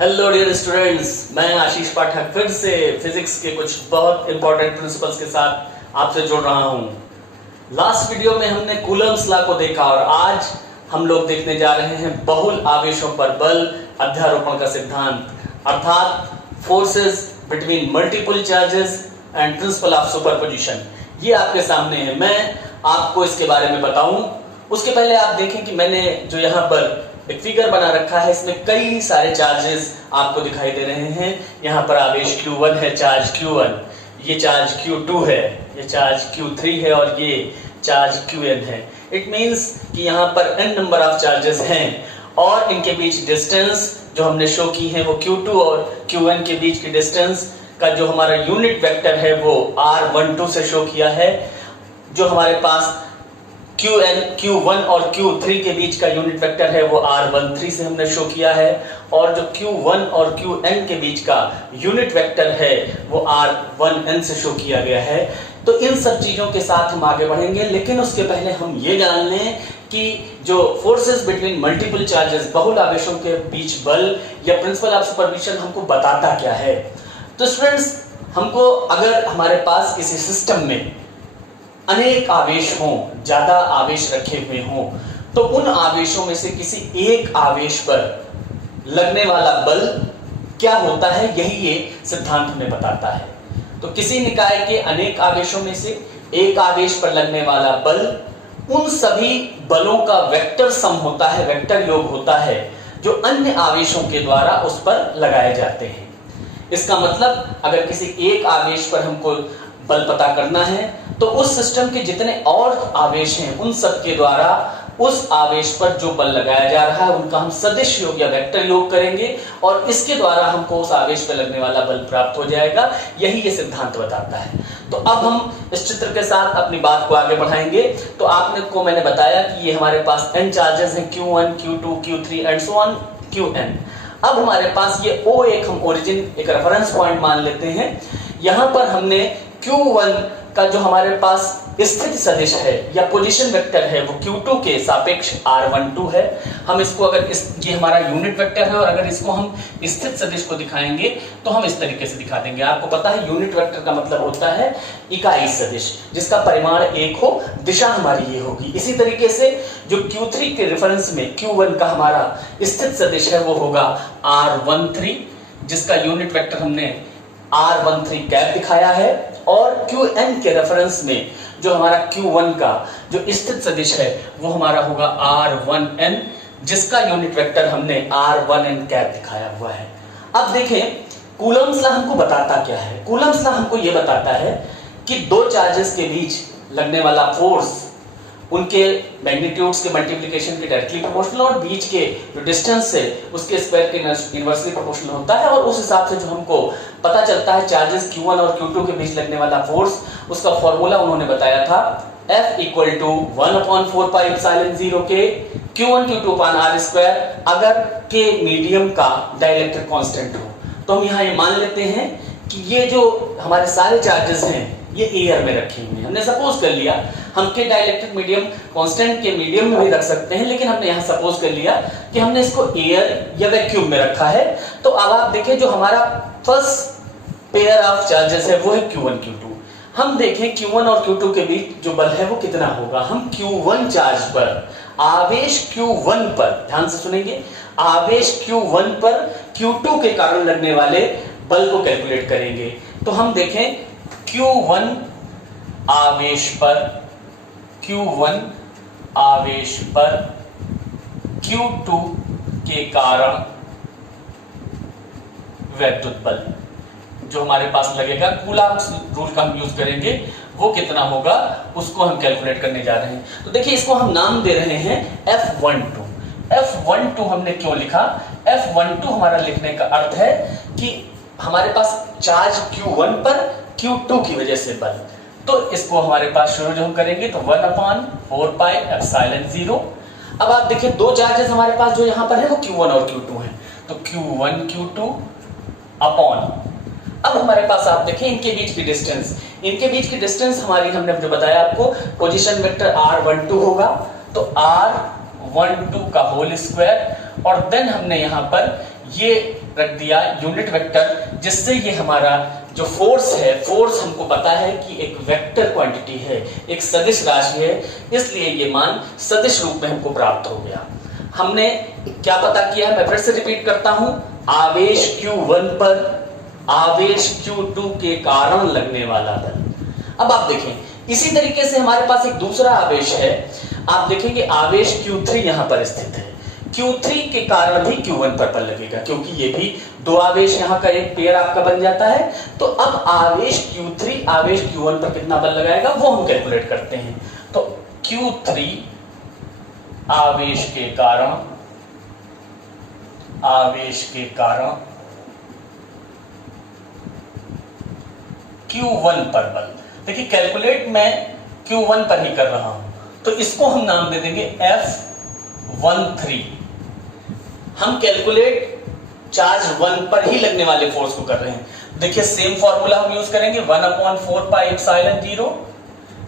Hello dear students, मैं आशीष पाठक फिर से फिजिक्स के कुछ बहुत इंपॉर्टेंट प्रिंसिपल्स के साथ आपसे जुड़ रहा हूं। लास्ट वीडियो में हमने कूलम्स लॉ को देखा और आज हम लोग देखने जा रहे हैं बहुल आवेशों पर बल अध्यारोपण का सिद्धांत, अर्थात forces between multiple charges and principle of superposition. ये आपके सामने है, मैं आपको इसके बारे में बताऊं। उसके पहले आप देखें कि मैंने जो यहाँ पर एक फिगर बना रखा है, इसमें कई सारे चार्जेस आपको दिखाई दे रहे हैं। यहाँ पर आवेश Q1 है, चार्ज Q1, ये चार्ज Q2 है, ये चार्ज Q3 है और ये चार्ज Qn है। इट मींस कि यहाँ पर n नंबर ऑफ चार्जेस हैं और इनके बीच डिस्टेंस जो हमने शो की है वो Q2 और Qn के बीच की डिस्टेंस का जो हमारा यूनिट वेक्टर है वो R12 से शो किया है। जो हमारे पास Q1 और Q3 के बीच का यूनिट वेक्टर है वो R13 से हमने शो किया है और जो Q1 और Qn के बीच का यूनिट वेक्टर है वो R1n से शो किया गया है। तो इन सब चीजों के साथ हम आगे बढ़ेंगे, लेकिन उसके पहले हम ये जान लें कि जो फोर्सेस बिटवीन मल्टीपल चार्जेस, बहुल आवेशों के बीच बल या प्रिंसिपल ऑफ सुपरपोजिशन हमको बताता क्या है। तो स्टूडेंट्स, हमको अगर हमारे पास किसी सिस्टम में अनेक आवेश हों, ज्यादा आवेश रखे हुए हों, तो उन आवेशों में से किसी एक आवेश पर लगने वाला बल क्या होता है, यही ये सिद्धांत हमें बताता है। तो किसी निकाय के अनेक आवेशों में से एक आवेश पर लगने वाला बल उन सभी बलों का वेक्टर सम होता है, वेक्टर योग होता है जो अन्य आवेशों के द्वारा उस पर लगाए जाते हैं। इसका मतलब अगर किसी एक आवेश पर हमको बल पता करना है तो उस सिस्टम के जितने और आवेश हैं उन सब के द्वारा उस आवेश पर जो बल लगाया जा रहा है उनका हम सदिश योग या वेक्टर योग करेंगे और इसके द्वारा हमको उस आवेश पर लगने वाला बल प्राप्त हो जाएगा। यही ये सिद्धांत बताता है। तो अब हम इस चित्र के साथ अपनी बात को आगे बढ़ाएंगे। तो आपने को मैंने बताया कि ये हमारे पास n चार्जेस हैं, Q1, Q2, Q3 and so on Qn। अब हमारे पास ये O1 हम ओरिजिन एक रेफरेंस पॉइंट मान लेते हैं। यहाँ पर हमने Q1 का जो हमारे पास स्थिति सदिश है या पोजीशन वेक्टर है वो Q2 के सापेक्ष R12 है। हम इसको अगर ये हमारा यूनिट वेक्टर है और अगर इसको हम स्थिति सदिश को दिखाएंगे तो हम इस तरीके से दिखा देंगे। आपको पता है यूनिट वेक्टर का मतलब होता है इकाई सदिश जिसका परिमाण एक हो, दिशा हमारी ये होगी। इसी तरीके से जो Q3 के रेफरेंस में Q1 का हमारा स्थिति सदिश है वो होगा R13 जिसका यूनिट वेक्टर हमने R13 कैप दिखाया है और Qn के रेफरेंस में जो हमारा Q1 का जो स्थित सदिश है वो हमारा होगा R1n जिसका यूनिट वेक्टर हमने R1n कैप दिखाया हुआ है। अब देखें कूलम्स लॉ हमको बताता क्या है। कूलम्स लॉ हमको ये बताता है कि दो चार्जेस के बीच लगने वाला फोर्स उनके मैग्नीट्यूड्स के मल्टीप्लिकेशन के डायरेक्टली प्रोपोर्शनल और बीच के जो डिस्टेंस है उसके स्क्वायर के इनवर्सली प्रोपोर्शनल होता है। और उस हिसाब से जो हमको पता चलता है चार्जेस Q1 और Q2 के बीच लगने वाला फोर्स, उसका फॉर्मूला उन्होंने बताया था F = 1/4 पाई एप्सिलॉन 0 के Q1 Q2 R² अगर के मीडियम का डाइलेक्ट्रिक कांस्टेंट हो। तो हम यहाँ ये मान लेते हैं कि ये जो हमारे सारे चार्जेस हैं ये एयर में रखे हुए हैं। हमने सपोज कर लिया, हम के डाइलेक्ट्रिक मीडियम कांस्टेंट के मीडियम में भी रख सकते हैं, लेकिन हमने यहाँ सपोज कर लिया कि हमने इसको एयर या वैक्यूम में रखा है। तो अब आप देखें जो हमारा फर्स्ट पेयर ऑफ चार्जेस है वो है Q1 Q2। हम देखें Q1 और Q2 के बीच जो बल है वो कितना होगा। हम Q1 चार्ज पर आवेश Q1 पर, ध्यान से सुनेंगे, आवेश Q1 पर Q2 के कारण लगने वाले बल को कैलकुलेट करेंगे। तो हम देखें Q1 आवेश पर Q2 के कारण वैद्युत बल जो हमारे पास लगेगा, कूलम्स रूल का हम यूज करेंगे, वो कितना होगा उसको हम कैलकुलेट करने जा रहे हैं। तो देखिए इसको हम नाम दे रहे हैं F12। F12 हमने क्यों लिखा? F12 हमारा लिखने का अर्थ है कि हमारे पास चार्ज Q1 पर Q2 की वजह से बल। तो इसको हमारे पास शुरू जो हम करेंगे तो 1/4 पाई एप्सिलॉन 0। अब आप देखिए दो चार्जेस हमारे पास जो यहाँ पर है वो Q1 और Q2 है, तो Q1 Q2 अपॉन, अब हमारे पास आप देखें इनके बीच की डिस्टेंस हमारी हमने जो बताया आपको पोजीशन वेक्टर R12 होगा, तो R12 का होल स्क्वायर और देन हमने यहाँ पर ये रख दिया यूनिट वेक्टर, जिससे ये हमारा जो फोर्स है, फोर्स हमको पता है कि एक वेक्टर क्वांटिटी है, एक सदिश राशि है, इसलिए ये मान सदिश रूप में हमको प्राप्त हो गया। हमने क्या पता किया, मैं फिर से रिपीट करता हूं, आवेश Q1 पर आवेश Q2 के कारण लगने वाला बल। अब आप देखें, इसी तरीके से हमारे पास एक दूसरा आवेश है, आप देखेंगे आवेश Q3 यहां पर स्थित है। Q3 के कारण भी Q1 पर बल लगेगा, क्योंकि ये भी दो आवेश यहां का एक पेयर आपका बन जाता है। तो अब आवेश Q3 आवेश Q1 पर कितना बल लगाएगा वो हम कैलकुलेट करते हैं। तो Q3 आवेश के कारण Q1 पर बल, देखिए कैलकुलेट मैं Q1 पर ही कर रहा हूं, तो इसको हम नाम दे देंगे F13। हम कैलकुलेट चार्ज 1 पर ही लगने वाले फोर्स को कर रहे हैं। देखिए सेम फॉर्मूला हम यूज करेंगे, 1/4 पाई एप्सिलॉन 0।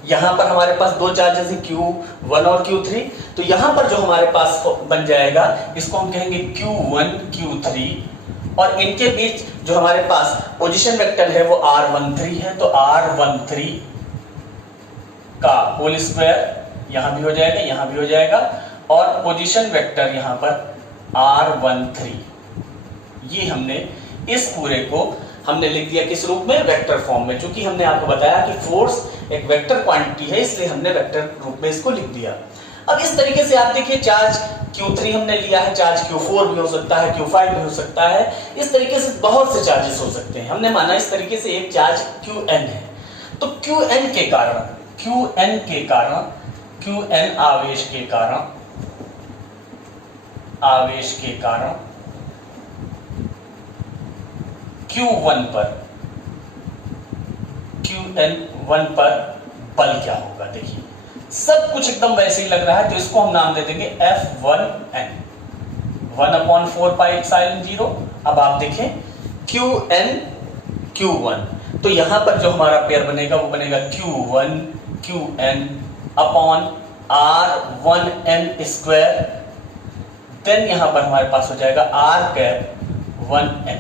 यहां पर हमारे पास दो चार्जेस हैं Q1 और Q3, तो यहां पर जो हमारे पास बन जाएगा इसको हम कहेंगे Q1 Q3, और इनके बीच जो हमारे पास पोजीशन वेक्टर है वो R13 है, तो R13 का होल स्क्वायर यहां भी हो जाएगा, यहां भी हो जाएगा, और पोजीशन वेक्टर यहां पर R13। ये हमने इस पूरे को हमने लिख दिया किस रूप में, वेक्टर फॉर्म में। चूंकि हमने आपको बताया कि फोर्स एक वेक्टर क्वांटिटी है, इसलिए हमने वेक्टर रूप में इसको लिख दिया। अब इस तरीके से आप देखिए, चार्ज Q3 हमने लिया है, चार्ज Q4 भी हो सकता है, Q5 भी हो सकता है, इस तरीके से बहुत से चार्जेस हो सकते हैं। हमने माना इस तरीके से एक चार्ज Qn है, तो Qn आवेश के कारण Q1 पर बल क्या होगा। देखिए सब कुछ एकदम वैसे ही लग रहा है, तो इसको हम नाम दे देंगे F1n, 1/4 पाई एप्सिलॉन 0। अब आप देखें Q1, तो यहां पर जो हमारा पेयर बनेगा वो बनेगा Q1 upon R1n square, then यहां पर हमारे पास हो जाएगा R1n।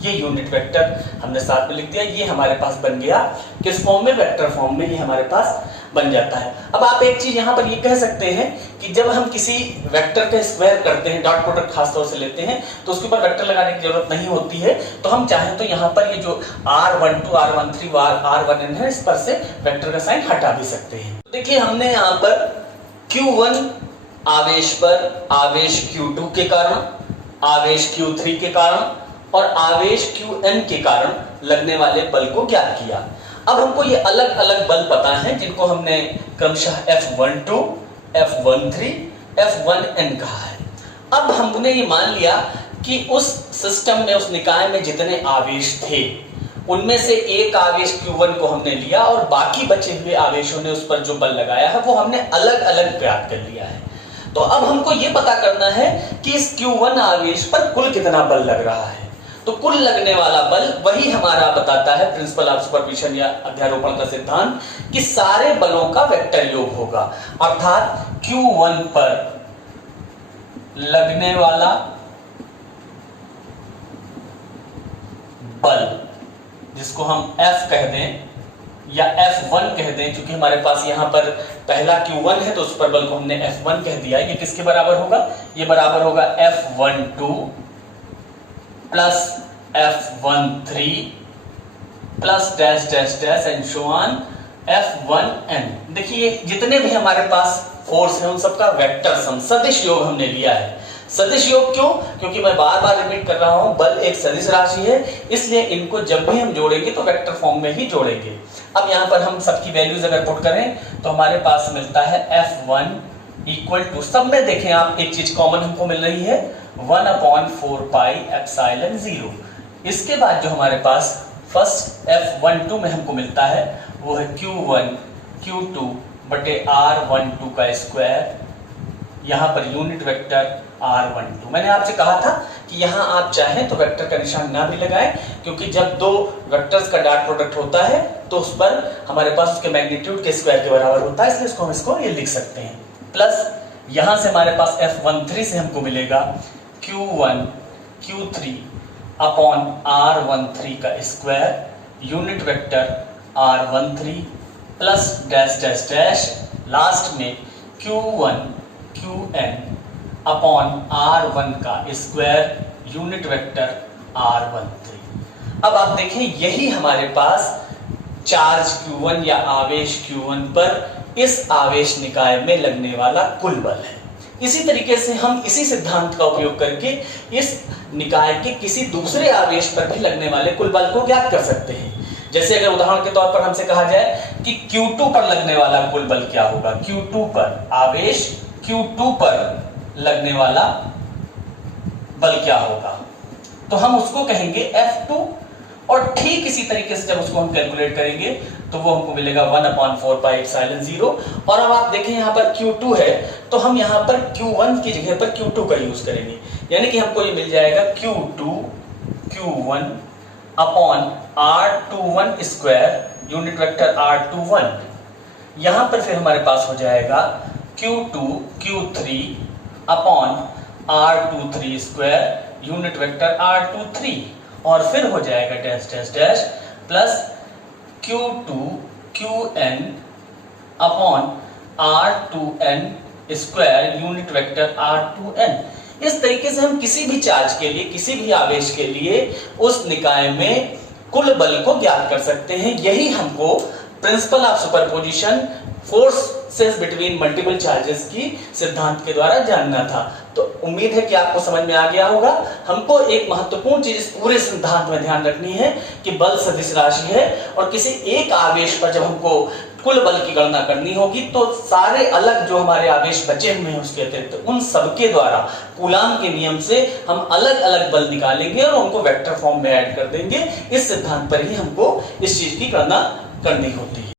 ये यूनिट वेक्टर हमने साथ में लिख दिया, ये हमारे पास बन गया किस फॉर्म में, वेक्टर फॉर्म में, ये हमारे पास बन जाता है। अब आप एक चीज यहां पर ये कह सकते हैं कि जब हम किसी वेक्टर का स्क्वायर करते हैं, डॉट प्रोडक्ट खासतौर से लेते हैं, तो उसके ऊपर वेक्टर लगाने की जरूरत नहीं होती है। तो हम चाहें तो यहां पर ये जो R12, R13, R1n है, इस पर से वेक्टर का साइन हटा भी सकते हैं। देखिए हमने यहां पर Q1 आवेश पर आवेश Q2 के कारण, आवेश Q3 के कारण और आवेश Qn के कारण लगने वाले बल को ज्ञात किया। अब हमको ये अलग अलग बल पता है, जिनको हमने क्रमशः F12, F13, F1n कहा है। अब हमने ये मान लिया कि उस सिस्टम में, उस निकाय में जितने आवेश थे, उनमें से एक आवेश Q1 को हमने लिया और बाकी बचे हुए आवेशों ने उस पर जो बल लगाया है वो हमने अलग अलग ज्ञात कर लिया है। तो अब हमको ये पता करना है कि इस Q1 आवेश पर कुल कितना बल लग रहा है। तो कुल लगने वाला बल वही हमारा बताता है प्रिंसिपल ऑफ सुपरपोजिशन या अध्यारोपण का सिद्धांत, कि सारे बलों का वेक्टर योग होगा। अर्थात Q1 पर लगने वाला बल, जिसको हम F कह दें या F1 कह दें, क्योंकि हमारे पास यहां पर पहला Q1 है तो उस पर बल को हमने F1 कह दिया। ये किसके बराबर होगा, ये बराबर होगा F12 plus F13 plus dash dash dash and so on F1n। देखिए जितने भी हमारे पास फोर्स है उन सबका वेक्टर सम, सदिश योग हमने लिया है। सदिश योग क्यों, क्योंकि मैं बार बार रिपीट कर रहा हूं, बल एक सदिश राशि है, इसलिए इनको जब भी हम जोड़ेंगे तो वेक्टर फॉर्म में ही जोड़ेंगे। अब यहां पर हम सबकी वैल्यूज अगर पुट करें तो हमारे पास मिलता है F1 इक्वल टू, सब में देखें आप एक चीज कॉमन हमको मिल रही है, 1/4 पाई एप्सिलॉन 0। इसके बाद जो हमारे पास फर्स्ट F12 में हमको मिलता है वो है Q1 Q2 बटे R12 का स्क्वायर, यहां पर यूनिट वेक्टर R12। मैंने आपसे कहा था कि यहां आप चाहें तो वेक्टर का निशान ना भी लगाएं, क्योंकि जब दो वेक्टर्स का डॉट प्रोडक्ट होता है तो उस पर हमारे पास उसके मैग्नीट्यूड के स्क्वायर के बराबर होता है, इसलिए हम इसको ये लिख सकते हैं। प्लस यहां से हमारे पास F13 से हमको मिलेगा Q1 Q3 अपॉन R13 का square unit vector R13 plus dash dash dash last में Q1 Qn अपॉन R1 का स्क्वायर यूनिट वेक्टर R13। अब आप देखें यही हमारे पास चार्ज Q1 या आवेश Q1 पर इस आवेश निकाय में लगने वाला कुल बल है। इसी तरीके से हम इसी सिद्धांत का उपयोग करके इस निकाय के किसी दूसरे आवेश पर भी लगने वाले कुल बल को ज्ञात कर सकते हैं। जैसे अगर उदाहरण के तौर पर हमसे कहा जाए कि Q2 पर लगने वाला कुल बल क्या होगा, Q2 पर आवेश Q2 पर लगने वाला बल क्या होगा, तो हम उसको कहेंगे F2। और ठीक इसी तरीके से जब उसको हम कैलकुलेट करेंगे तो वो हमको मिलेगा 1/4πε0। और अब आप देखें यहाँ पर Q2 है तो हम यहाँ पर Q1 की जगह पर Q2 का यूज करेंगे, यानी कि हमको ये मिल जाएगा Q2 Q1 upon R21 square unit vector R21। यहाँ पर फिर हमारे पास हो जाएगा Q2 Q3 upon R23 square unit vector R23। और फिर हो जाएगा dash dash dash plus Q2 Qn upon R2n square unit vector R2n। इस तरीके से हम किसी भी चार्ज के लिए, किसी भी आवेश के लिए उस निकाय में कुल बल को ज्ञात कर सकते हैं। यही हमको principle of superposition forces between multiple charges की सिद्धांत के द्वारा जानना था। तो उम्मीद है कि आपको समझ में आ गया होगा। हमको एक महत्वपूर्ण चीज इस पूरे सिद्धांत में ध्यान रखनी है कि बल सदिश राशि है और किसी एक आवेश पर जब हमको कुल बल की गणना करनी होगी तो सारे अलग जो हमारे आवेश बचे हुए हैं उसके अतिरिक्त उन सबके द्वारा कूलाम के नियम से हम अलग अलग बल निकालेंगे और उनको वेक्टर फॉर्म में ऐड कर देंगे। इस सिद्धांत पर ही हमको इस चीज की गणना करनी होती है।